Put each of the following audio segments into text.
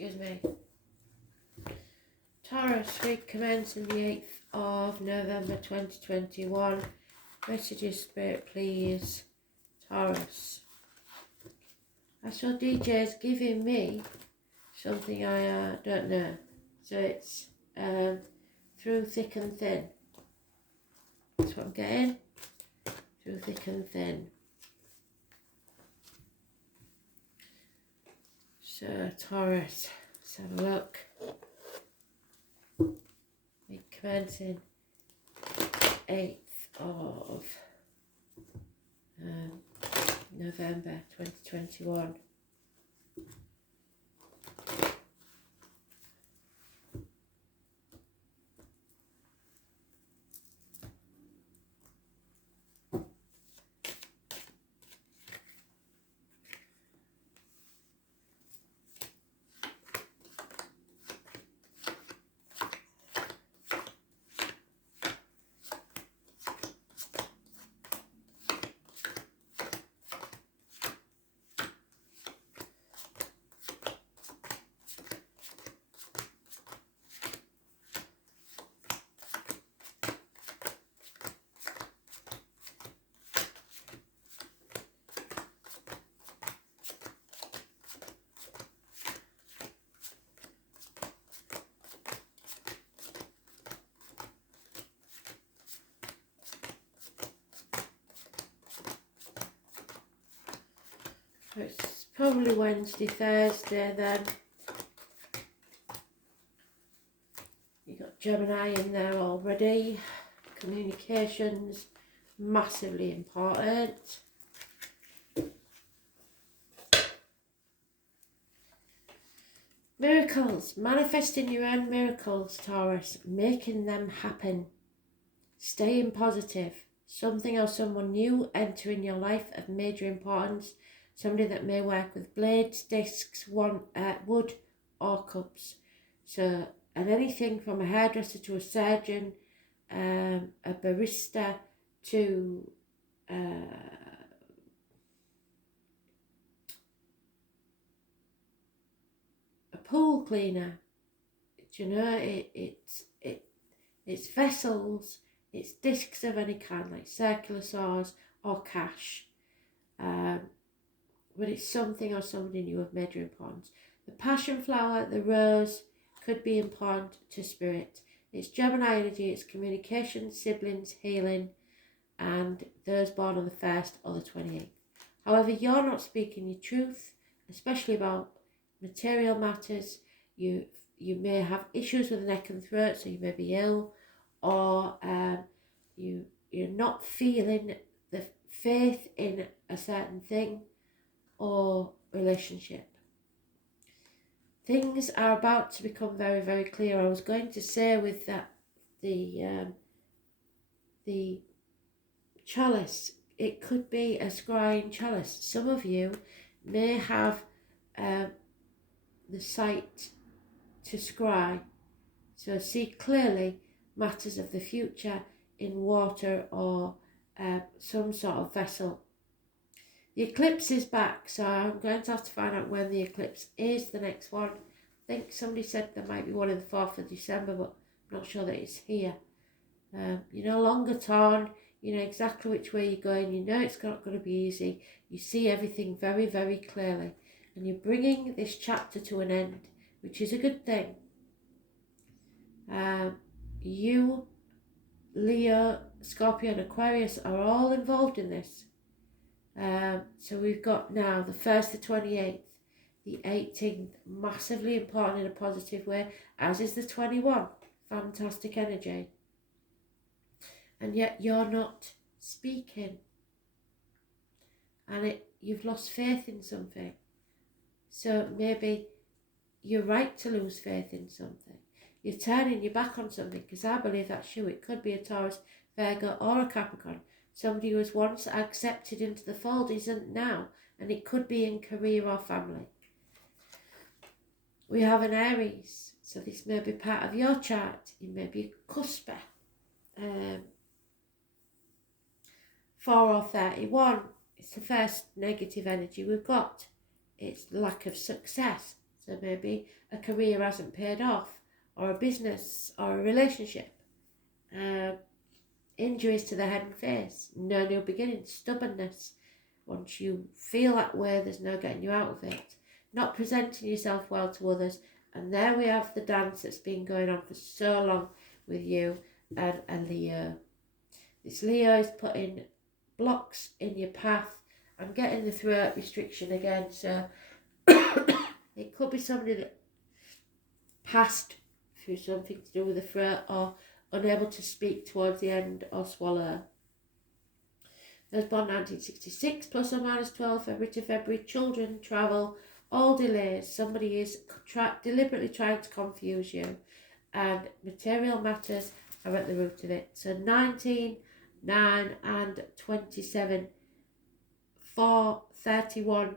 excuse me. Taurus, week commencing the 8th of November 2021. Messages, Spirit, please. Taurus. Astral DJ is giving me something I don't know. So it's through thick and thin. That's what I'm getting. Through thick and thin. So Taurus, let's have a look. Week commencing 8th of November 2021. It's probably Wednesday, Thursday then. You got Gemini in there already. Communications, massively important. Miracles, manifesting your own miracles, Taurus, making them happen. Staying positive. Something or someone new entering your life of major importance. Somebody that may work with blades, discs, wood or cups. So, and anything from a hairdresser to a surgeon, a barista to a pool cleaner. Do you know, it's vessels, it's discs of any kind, like circular saws or cash. But it's something or somebody new of major importance. The passion flower, the rose, could be important to spirit. It's Gemini energy, it's communication, siblings, healing, and those born on the 1st or the 28th. However, you're not speaking your truth, especially about material matters. You may have issues with the neck and throat, so you may be ill, or you're not feeling the faith in a certain thing or relationship. Things are about to become very, very clear. I was going to say with that the chalice, it could be a scrying chalice. Some of you may have the sight to scry, so see clearly matters of the future in water or some sort of vessel. The eclipse is back, so I'm going to have to find out when the eclipse is, the next one. I think somebody said there might be one on the 4th of December, but I'm not sure that it's here. You're no longer torn, you know exactly which way you're going, you know it's not going to be easy. You see everything very, very clearly. And you're bringing this chapter to an end, which is a good thing. You, Leo, Scorpio and Aquarius are all involved in this. So we've got now the 1st, the 28th, the 18th, massively important in a positive way, as is the 21, fantastic energy. And yet you're not speaking. And you've lost faith in something. So maybe you're right to lose faith in something. You're turning your back on something, because I believe that's you. It could be a Taurus, Virgo or a Capricorn. Somebody who was once accepted into the fold isn't now, and it could be in career or family. We have an Aries, so this may be part of your chart. You may be a cusper. 4 or 31, it's the first negative energy we've got. It's lack of success. So maybe a career hasn't paid off, or a business, or a relationship. Injuries to the head and face, no new beginnings, stubbornness. Once you feel that way, there's no getting you out of it. Not presenting yourself well to others. And there we have the dance that's been going on for so long with you and Leo. This Leo is putting blocks in your path. I'm getting the throat restriction again, so it could be somebody that passed through something to do with the throat, or unable to speak towards the end, or swallow. Those born 1966, plus or minus 12 February to February, children, travel, all delays. Somebody is deliberately trying to confuse you, and material matters are at the root of it. So 19, 9 and 27, 4, 31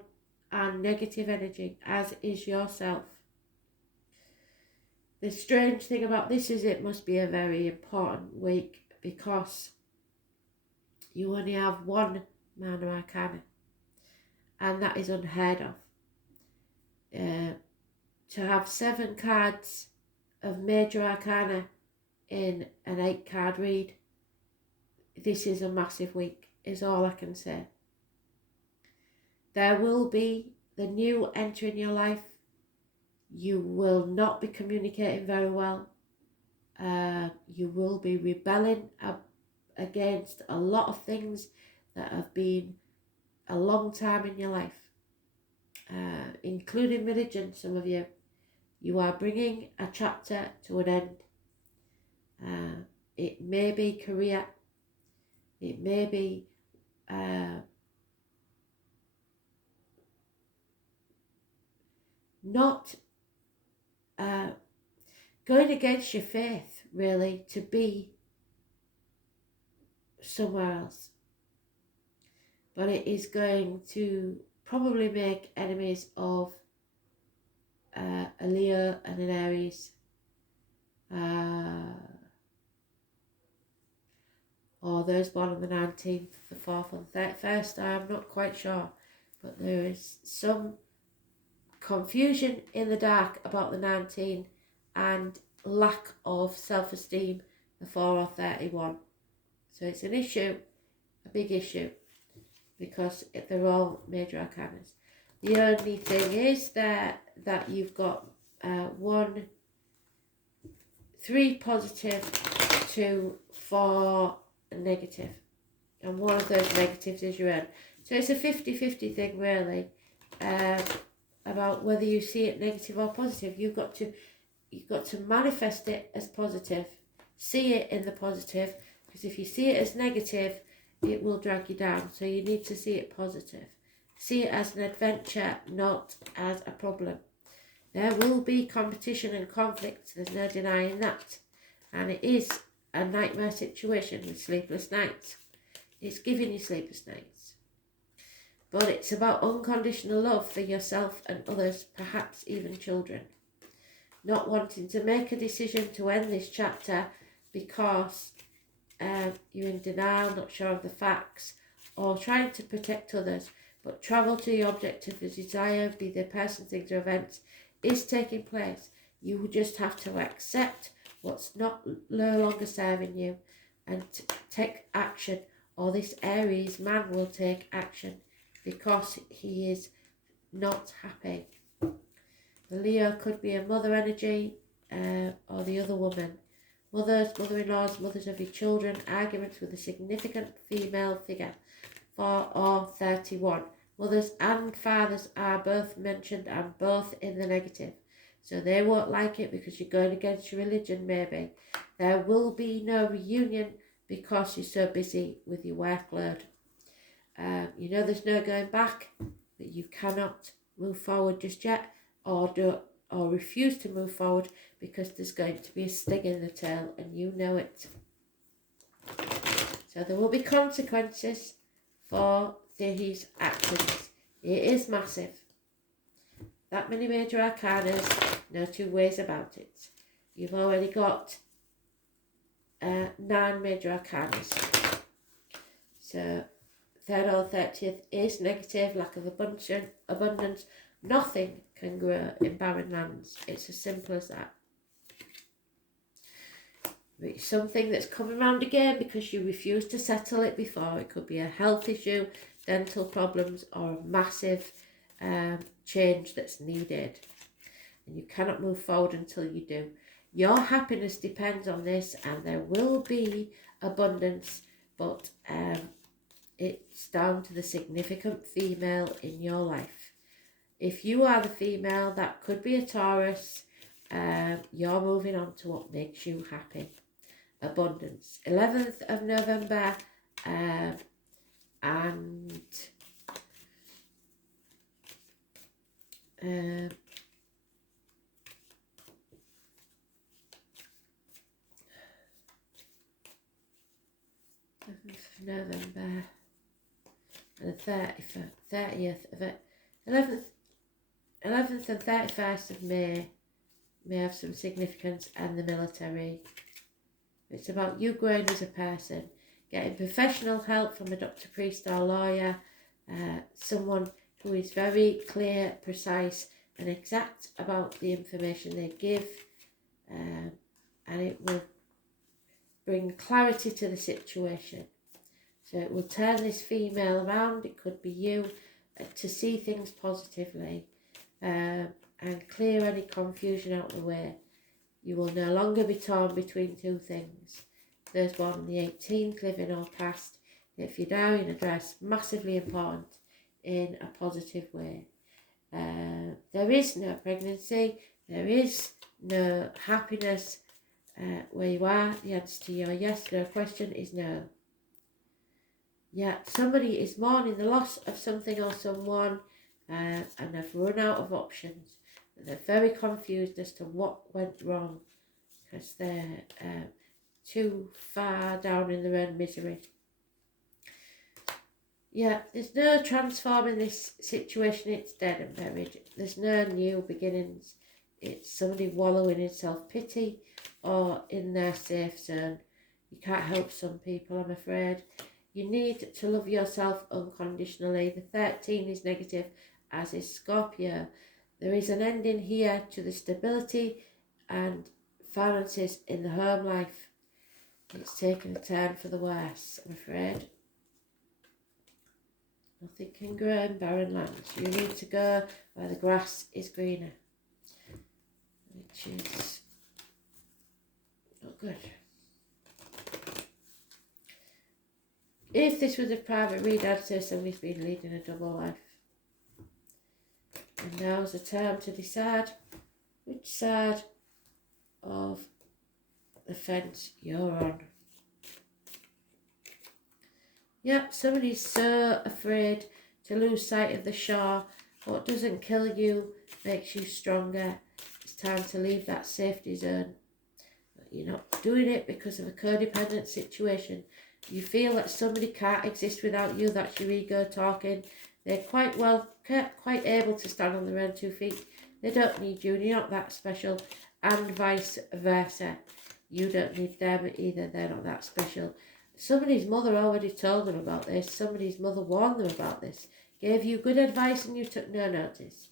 and negative energy, as is yourself. The strange thing about this is it must be a very important week, because you only have one Minor Arcana, and that is unheard of. To have 7 cards of Major Arcana in an 8-card read, this is a massive week, is all I can say. There will be the new entering your life. You will not be communicating very well. You will be rebelling against a lot of things that have been a long time in your life, including religion. Some of you, you are bringing a chapter to an end. It may be career, it may be not going against your faith, really, to be somewhere else. But it is going to probably make enemies of a Leo and an Aries, or those born on the 19th, the 4th or the 31st. I'm not quite sure, but there is some confusion in the dark about the 19 and lack of self-esteem, the 4 or 31. So it's an issue, a big issue, because they're all major arcanas. The only thing is that you've got 3 positive, 2, 4 negative, and one of those negatives is your own. So it's a 50-50 thing, really, about whether you see it negative or positive. You've got to manifest it as positive, see it in the positive, because if you see it as negative, it will drag you down. So you need to see it positive. See it as an adventure, not as a problem. There will be competition and conflict, there's no denying that. And it is a nightmare situation with sleepless nights. It's giving you sleepless nights. But it's about unconditional love for yourself and others, perhaps even children. Not wanting to make a decision to end this chapter because you're in denial, not sure of the facts, or trying to protect others, but travel to the object of the desire, be the person, things or events, is taking place. You just have to accept what's no longer serving you and take action, or this Aries man will take action because he is not happy. The Leo could be a mother energy, or the other woman. Mothers, mother-in-laws, mothers of your children, arguments with a significant female figure. 4 or 31. Mothers and fathers are both mentioned and both in the negative. So they won't like it because you're going against your religion, maybe. There will be no reunion because you're so busy with your workload. You know there's no going back, that you cannot move forward just yet, or refuse to move forward because there's going to be a sting in the tail and you know it. So there will be consequences for these actions. It is massive. That many major arcanas, no two ways about it. You've already got 9 major arcanas. So 3rd or 30th is negative, lack of abundance. Nothing can grow in barren lands. It's as simple as that. It's something that's coming around again because you refuse to settle it before. It could be a health issue, dental problems, or a massive change that's needed. And you cannot move forward until you do. Your happiness depends on this, and there will be abundance, but it's down to the significant female in your life. If you are the female, that could be a Taurus. You're moving on to what makes you happy. Abundance. 11th of November, and 11th of November and the 30th of it. 11th and 31st of May may have some significance, and the military. It's about you growing as a person, getting professional help from a doctor, priest or lawyer, someone who is very clear, precise and exact about the information they give, and it will bring clarity to the situation. So it will turn this female around, it could be you, to see things positively, and clear any confusion out of the way. You will no longer be torn between two things. Those born on the 18th, living or past, if you die in a dress, massively important in a positive way. There is no pregnancy, there is no happiness where you are. The answer to your yes, no question is no. Yeah, somebody is mourning the loss of something or someone, and they've run out of options. They're very confused as to what went wrong because they're too far down in their own misery. Yeah, there's no transforming this situation. It's dead and buried. There's no new beginnings. It's somebody wallowing in self-pity or in their safe zone. You can't help some people, I'm afraid. You need to love yourself unconditionally. The 13 is negative, as is Scorpio. There is an ending here to the stability and finances in the home life. It's taken a turn for the worse, I'm afraid. Nothing can grow in barren lands. You need to go where the grass is greener, which is not good. If this was a private read, I'd say somebody's been leading a double life. And now's the time to decide which side of the fence you're on. Yep, somebody's so afraid to lose sight of the shore. What doesn't kill you makes you stronger. It's time to leave that safety zone. But you're not doing it because of a codependent situation. You feel that somebody can't exist without you. That's your ego talking. They're quite able to stand on their own 2 feet. They don't need you, and you're not that special, and vice versa. You don't need them either. They're not that special. Somebody's mother already told them about this. Somebody's mother warned them about this. Gave you good advice and you took no notice.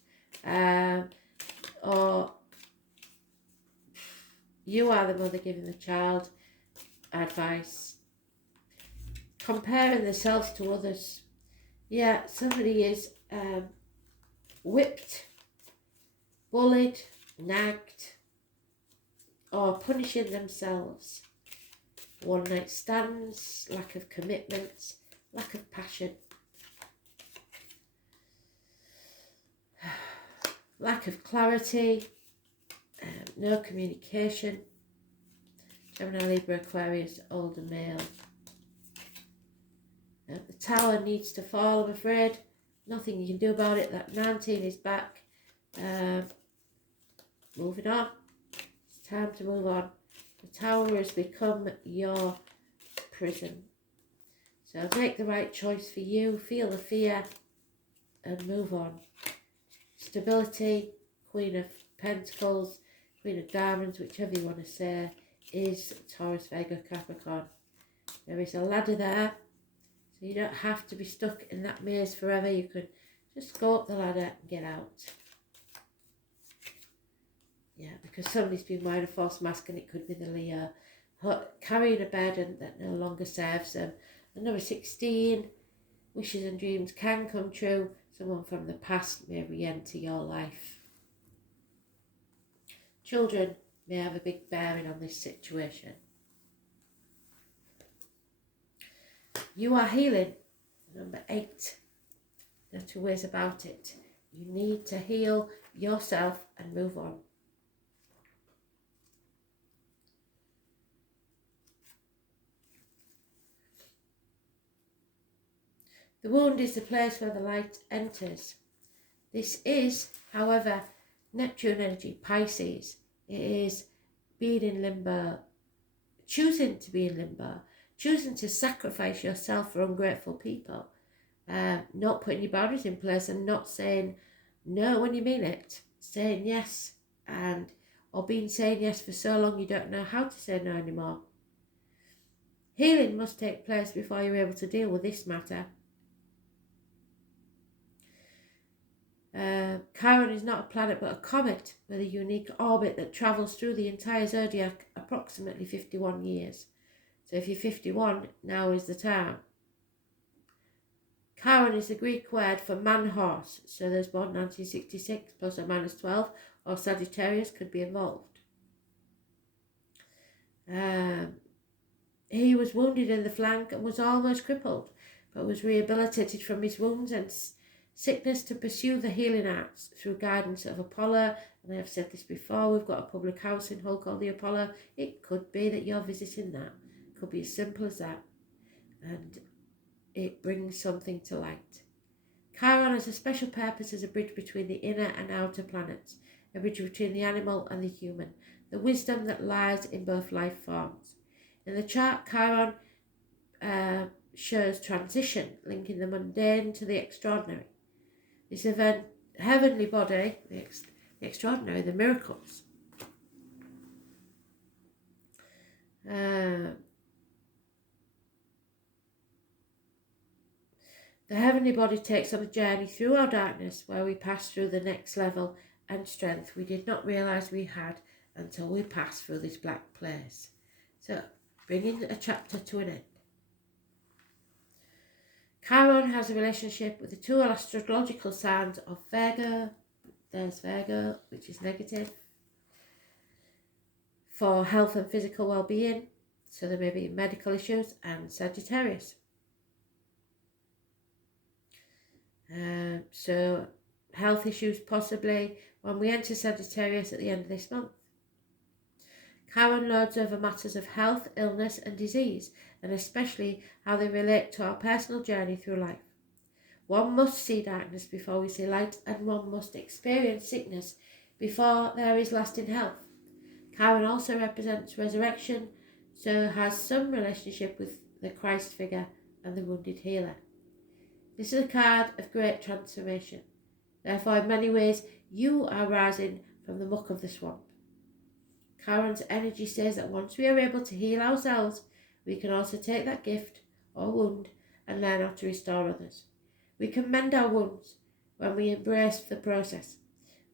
Or you are the mother giving the child advice. Comparing themselves to others. Yeah, somebody is whipped, bullied, nagged, or punishing themselves. One night stands, lack of commitment, lack of passion, lack of clarity, no communication. Gemini, Libra, Aquarius, older male. The tower needs to fall, I'm afraid. Nothing you can do about it. That 19 is back. Moving on. It's time to move on. The tower has become your prison. So make the right choice for you. Feel the fear and move on. Stability, Queen of Pentacles, Queen of Diamonds, whichever you want to say, is Taurus, Virgo, Capricorn. There is a ladder there. So you don't have to be stuck in that maze forever. You can just go up the ladder and get out. Yeah, because somebody's been wearing a false mask and it could be the Leo. Carrying a burden that no longer serves them. And number 16, wishes and dreams can come true. Someone from the past may re-enter your life. Children may have a big bearing on this situation. You are healing. Number 8. There are 2 ways about it. You need to heal yourself and move on. The wound is the place where the light enters. This is, however, Neptune energy, Pisces. It is being in limbo, choosing to be in limbo, choosing to sacrifice yourself for ungrateful people, not putting your boundaries in place and not saying no when you mean it, saying yes, or being saying yes for so long you don't know how to say no anymore. Healing must take place before you're able to deal with this matter. Chiron is not a planet but a comet with a unique orbit that travels through the entire zodiac approximately 51 years. So if you're 51, now is the time. Chiron is the Greek word for man-horse, so those born 1966 plus or minus 12 or Sagittarius could be involved. He was wounded in the flank and was almost crippled, but was rehabilitated from his wounds and sickness to pursue the healing arts through guidance of Apollo. And I have said this before, we've got a public house in Hull called the Apollo. It could be that you're visiting that. It could be as simple as that. And it brings something to light. Chiron has a special purpose as a bridge between the inner and outer planets, a bridge between the animal and the human, the wisdom that lies in both life forms. In the chart, Chiron shows transition, linking the mundane to the extraordinary. This event, heavenly body, the extraordinary, the miracles. The heavenly body takes on a journey through our darkness where we pass through the next level and strength we did not realise we had until we passed through this black place. So, bringing a chapter to an end. Chiron has a relationship with the 2 astrological signs of Virgo. There's Virgo, which is negative, for health and physical well-being, so there may be medical issues, and Sagittarius. So health issues possibly when we enter Sagittarius at the end of this month. Chiron lords over matters of health, illness and disease, and especially how they relate to our personal journey through life. One must see darkness before we see light, and one must experience sickness before there is lasting health. Chiron also represents resurrection, so has some relationship with the Christ figure and the wounded healer. This is a card of great transformation. Therefore, in many ways, you are rising from the muck of the swamp. Chiron's energy says that once we are able to heal ourselves, we can also take that gift or wound and learn how to restore others. We can mend our wounds when we embrace the process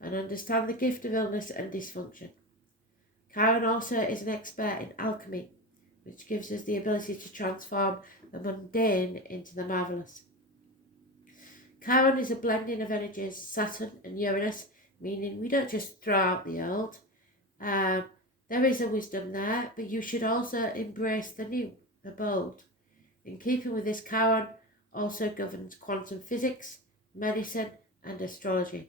and understand the gift of illness and dysfunction. Chiron also is an expert in alchemy, which gives us the ability to transform the mundane into the marvellous. Chiron is a blending of energies, Saturn and Uranus, meaning we don't just throw out the old. There is a wisdom there, but you should also embrace the new, the bold. In keeping with this, Chiron also governs quantum physics, medicine and astrology.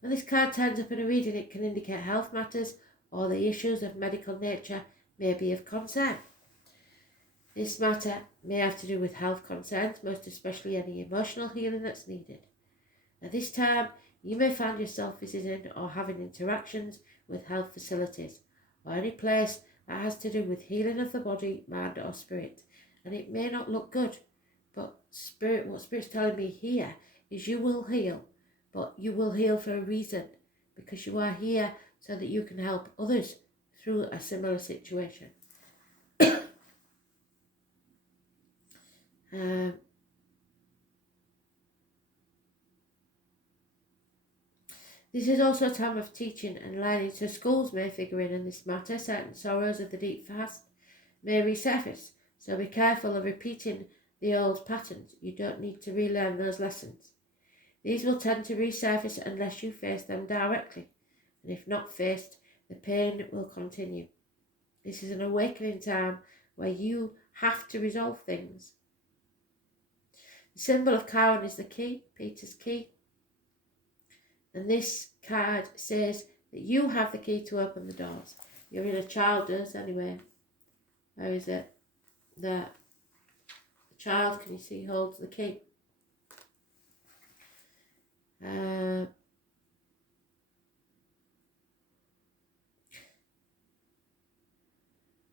When this card turns up in a reading, it can indicate health matters or the issues of medical nature may be of concern. This matter may have to do with health concerns, most especially any emotional healing that's needed. At this time, you may find yourself visiting or having interactions with health facilities or any place that has to do with healing of the body, mind or spirit. And it may not look good, but what Spirit's telling me here is you will heal, but you will heal for a reason, because you are here so that you can help others through a similar situation. This is also a time of teaching and learning, so schools may figure in this matter. Certain sorrows of the deep past may resurface, so be careful of repeating the old patterns. You don't need to relearn those lessons. These will tend to resurface unless you face them directly, and if not faced, the pain will continue. This is an awakening time where you have to resolve things. The symbol of Chiron is the key, Peter's key. And this card says that you have the key to open the doors. Your inner child does anyway. Where is it? There. The child, can you see, holds the key.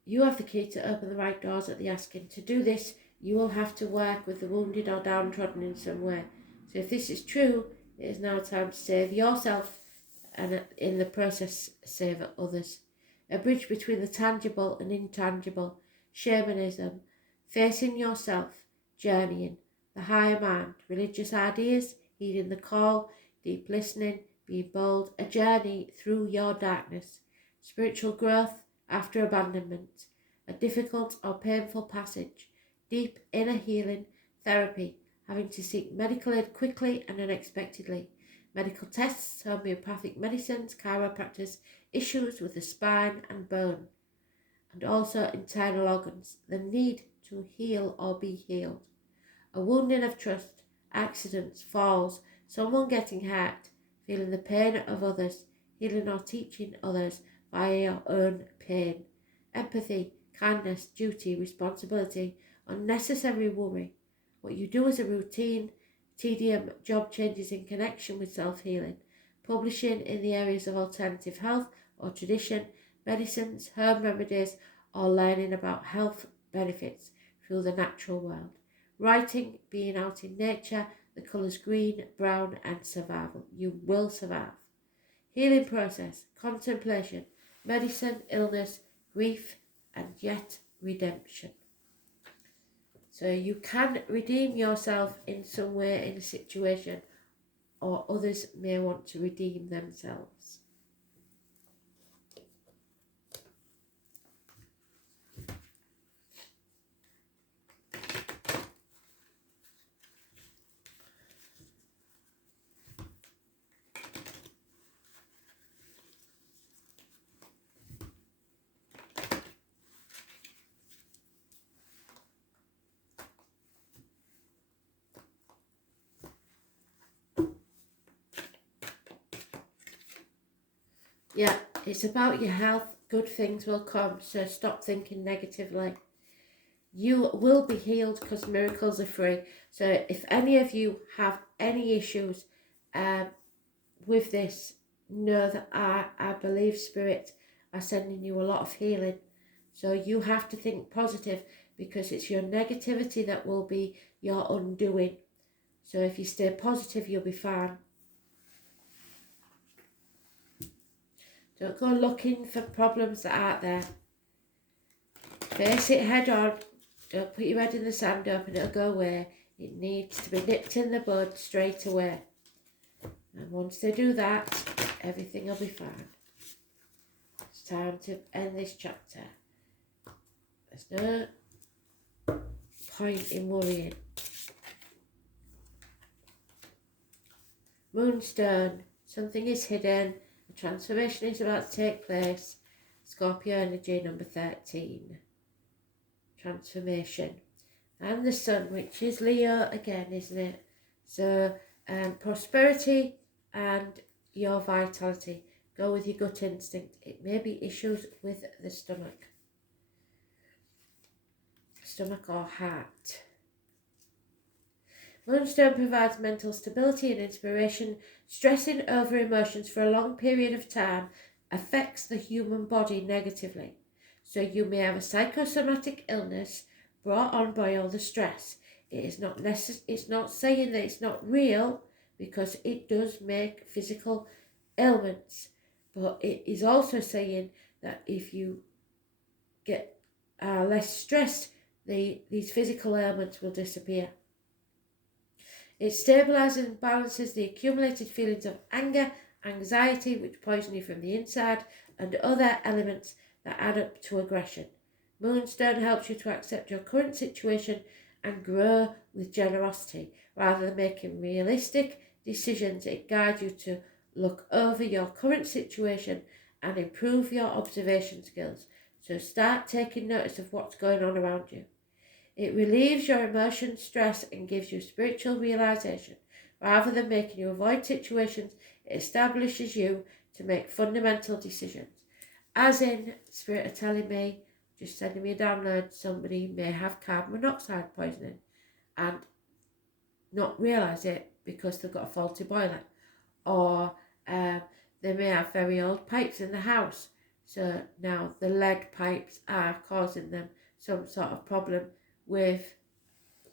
You have the key to open the right doors at the asking. To do this, you will have to work with the wounded or downtrodden in some way. So if this is true, it is now time to save yourself and in the process save others. A bridge between the tangible and intangible, shamanism, facing yourself, journeying, the higher mind, religious ideas, heeding the call, deep listening, being bold, a journey through your darkness, spiritual growth after abandonment, a difficult or painful passage, deep inner healing, therapy, having to seek medical aid quickly and unexpectedly, medical tests, homeopathic medicines, chiropractors, issues with the spine and bone, and also internal organs, the need to heal or be healed, a wounding of trust, accidents, falls, someone getting hurt, feeling the pain of others, healing or teaching others via your own pain, empathy, kindness, duty, responsibility, unnecessary worry, what you do as a routine, tedium, job changes in connection with self-healing, publishing in the areas of alternative health or tradition, medicines, home remedies, or learning about health benefits through the natural world, writing, being out in nature, the colours green, brown, and survival. You will survive. Healing process, contemplation, medicine, illness, grief, and yet redemption. So you can redeem yourself in some way in a situation, or others may want to redeem themselves. Yeah, it's about your health. Good things will come, so stop thinking negatively. You will be healed because miracles are free. So if any of you have any issues with this, know that I believe Spirit are sending you a lot of healing. So you have to think positive, because it's your negativity that will be your undoing. So if you stay positive, you'll be fine. Don't go looking for problems that aren't there. Face it head on. Don't put your head in the sand up and it'll go away. It needs to be nipped in the bud straight away. And once they do that, everything will be fine. It's time to end this chapter. There's no point in worrying. Moonstone. Something is hidden. A transformation is about to take place. Scorpio energy number 13. Transformation. And the sun, which is Leo again, isn't it? So prosperity and your vitality. Go with your gut instinct. It may be issues with the stomach or heart. Moonstone provides mental stability and inspiration. Stressing over emotions for a long period of time affects the human body negatively. So you may have a psychosomatic illness brought on by all the stress. It's not saying that it's not real, because it does make physical ailments. But it is also saying that if you get less stressed, these physical ailments will disappear. It stabilises and balances the accumulated feelings of anger anxiety, which poison you from the inside, and other elements that add up to aggression. Moonstone helps you to accept your current situation and grow with generosity. Rather than making realistic decisions, it guides you to look over your current situation and improve your observation skills. So start taking notice of what's going on around you. It relieves your emotion, stress, and gives you spiritual realization. Rather than making you avoid situations, it establishes you to make fundamental decisions. As in, Spirit are telling me, just sending me a download, somebody may have carbon monoxide poisoning and not realise it because they've got a faulty boiler. Or they may have very old pipes in the house. So now the lead pipes are causing them some sort of problem with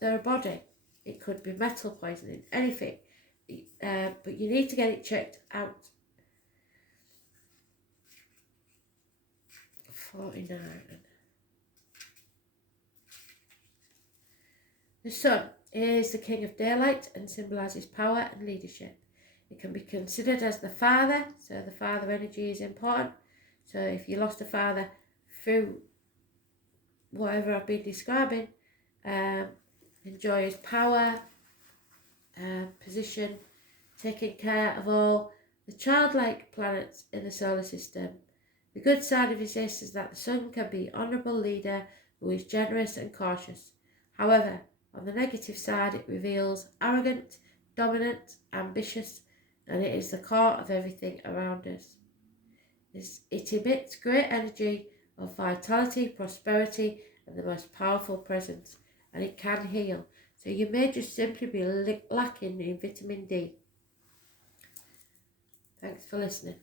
their body. It could be metal poisoning, anything. But you need to get it checked out. 49. The sun is the king of daylight and symbolises power and leadership. It can be considered as the father, so the father energy is important. So if you lost a father through whatever I've been describing, enjoy his power, position, taking care of all the childlike planets in the solar system. The good side of this is that the sun can be an honourable leader who is generous and cautious. However, on the negative side, it reveals arrogant, dominant, ambitious, and it is the core of everything around us. It emits great energy of vitality, prosperity, and the most powerful presence, and it can heal. So you may just simply be lacking in vitamin D. Thanks for listening.